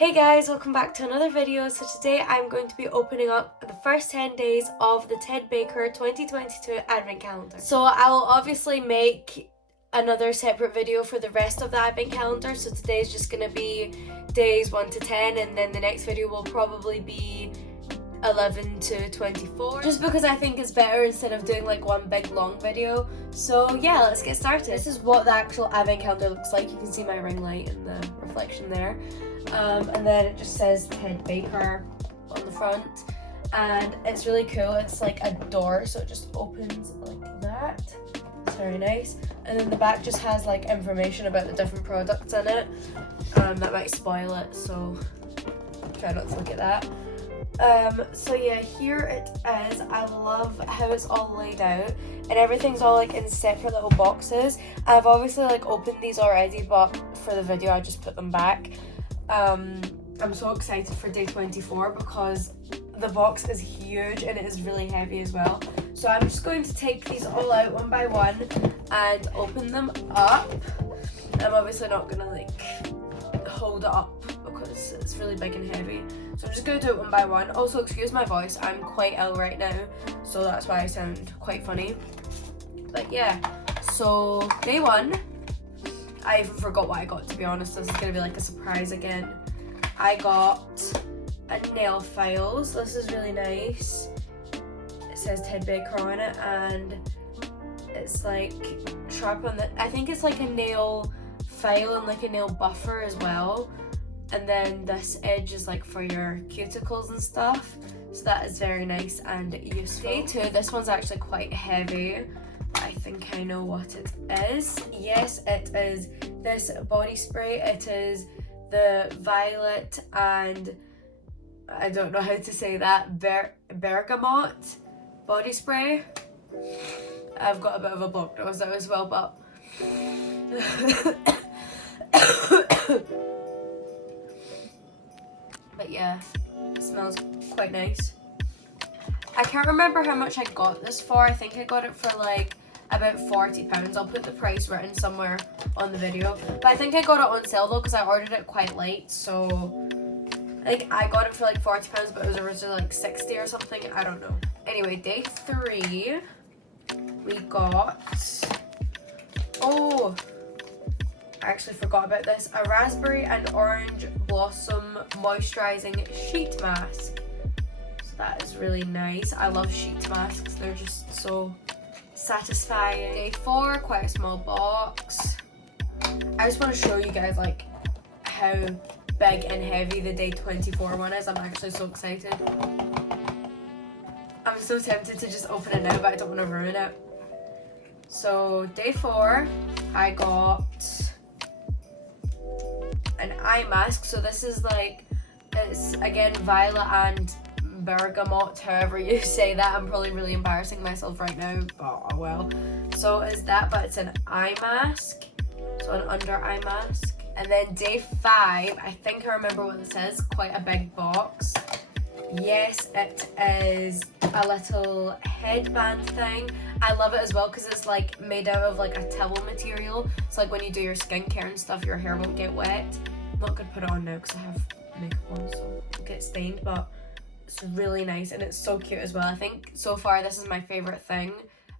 Hey guys, welcome back to another video. So today I'm going to be opening up the first 10 days of the Ted Baker 2022 Advent Calendar. So I will obviously make another separate video for the rest of the Advent Calendar. So today's just going to be days 1 to 10 and then the next video will probably be 11 to 24. Just because I think it's better instead of doing like one big long video. So yeah, let's get started. This is what the actual Advent Calendar looks like. You can see my ring light and the reflection there. And then it just says Ted Baker on the front, and it's really cool. It's like a door, so it just opens like that. It's very nice. And then the back just has like information about the different products in it. That might spoil it, so try not to look at that. So yeah, here it is. I love how it's all laid out and everything's all like in separate little boxes. I've obviously like opened these already, but for the video I just put them back. I'm so excited for day 24 because the box is huge and it is really heavy as well. So I'm just going to take these all out one by one and open them up. I'm obviously not gonna like hold it up because it's really big and heavy. So I'm just gonna do it one by one. Also, excuse my voice, I'm quite ill right now, so that's why I sound quite funny. But yeah, so day one. I even forgot what I got, to be honest. This is going to be like a surprise again. I got a nail file. So this is really nice. It says Ted Baker on it and it's like sharp on the... I think it's like a nail file and like a nail buffer as well. And then this edge is like for your cuticles and stuff. So that is very nice and useful. Day two, this one's actually quite heavy. I think I know what it is. Yes, it is this body spray. It is the violet and I don't know how to say that, bergamot body spray. I've got a bit of a blocked nose now as well, but but yeah, it smells quite nice. I can't remember how much I got this for. I think I got it for like about £40. I'll put the price written somewhere on the video. But I think I got it on sale though because I ordered it quite late. So like I got it for like £40 but it was originally like 60 or something. I don't know. Anyway, day three we got... Oh! I actually forgot about this. A raspberry and orange blossom moisturizing sheet mask. That is really nice. I love sheet masks. They're just so satisfying. Day four, quite a small box. I just want to show you guys like how big and heavy the day 24 one is. I'm actually so excited. I'm so tempted to just open it now, but I don't want to ruin it. So day four, I got an eye mask. So this is like, it's again violet and bergamot, however you say that. I'm probably really embarrassing myself right now, but oh well. So is that, but it's an eye mask, so an under eye mask. And then day five, I think I remember what it says, quite a big box. Yes, it is a little headband thing. I love it as well because it's like made out of like a towel material. It's like when you do your skincare and stuff, your hair won't get wet. I'm not gonna put it on now because I have makeup on, so it'll get stained, but it's really nice and it's so cute as well. I think so far this is my favourite thing.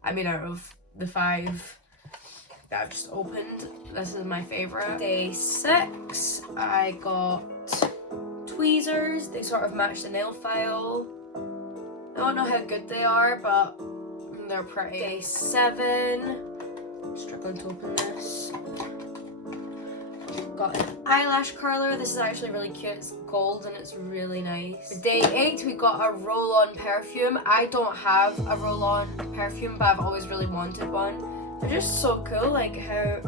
I mean, out of the 5 that I've just opened, this is my favourite. Day 6, I got tweezers. They sort of match the nail file. I don't know how good they are, but they're pretty. Day 7, struggling to open this. Got an eyelash curler. This is actually really cute. It's gold and it's really nice. For day 8, we got a roll-on perfume. I don't have a roll-on perfume, but I've always really wanted one. They're just so cool, like how...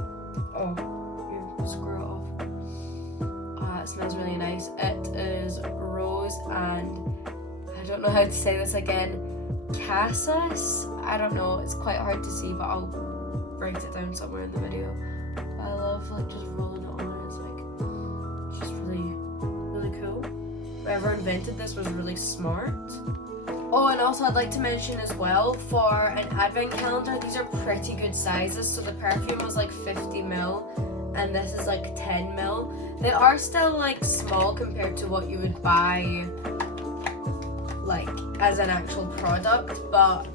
Oh, you screw it off. It smells really nice. It is rose and... I don't know how to say this again. Cassis? I don't know. It's quite hard to see, but I'll write it down somewhere in the video. I love like just rolling it on. It's just really, really cool. Whoever invented this was really smart. Oh, and also I'd like to mention as well, for an advent calendar, these are pretty good sizes. So the perfume was like 50ml and this is like 10 mil. They are still like small compared to what you would buy like as an actual product, but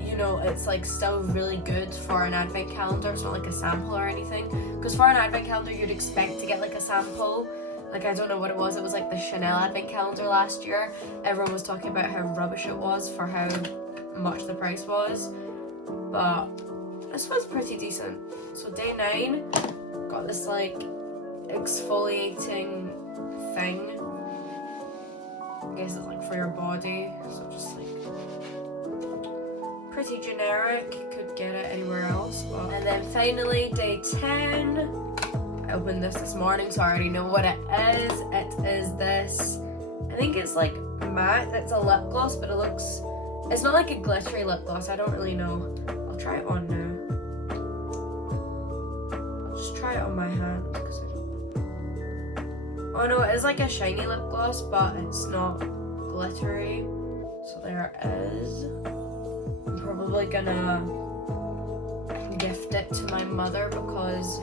you know, it's like still really good for an advent calendar. It's not like a sample or anything, because for an advent calendar you'd expect to get like a sample. Like, I don't know what it was like the Chanel advent calendar last year. Everyone was talking about how rubbish it was for how much the price was, but this was pretty decent. So day 9, got this like exfoliating thing. I guess it's like for your body, so just like pretty generic. You could get it anywhere else. But... And then finally day 10, I opened this morning, so I already know what it is. It is this, I think it's like matte. It's a lip gloss, but it's not like a glittery lip gloss. I don't really know. I'll try it on now. I'll just try it on my hand because I don't. Oh no, it is like a shiny lip gloss, but it's not glittery. So there it is. I'm probably gonna gift it to my mother because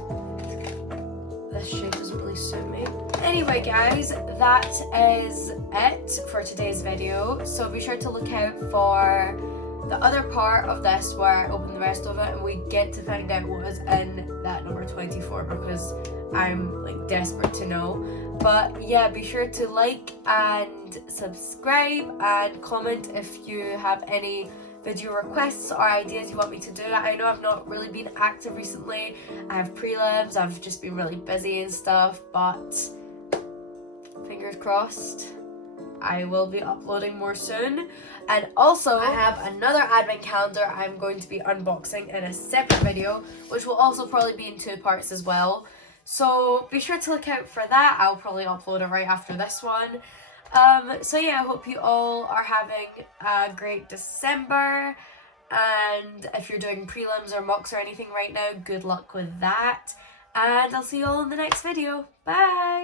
this shade doesn't really suit me. Anyway guys, that is it for today's video. So be sure to look out for the other part of this where I open the rest of it and we get to find out what is in that number 24, because I'm like desperate to know. But yeah, be sure to like and subscribe and comment if you have any video requests or ideas you want me to do. I know I've not really been active recently. I have prelims, I've just been really busy and stuff, but fingers crossed I will be uploading more soon. And also I have another advent calendar I'm going to be unboxing in a separate video, which will also probably be in 2 parts as well. So be sure to look out for that. I'll probably upload it right after this one. So yeah, I hope you all are having a great December, and if you're doing prelims or mocks or anything right now, good luck with that, and I'll see you all in the next video. Bye!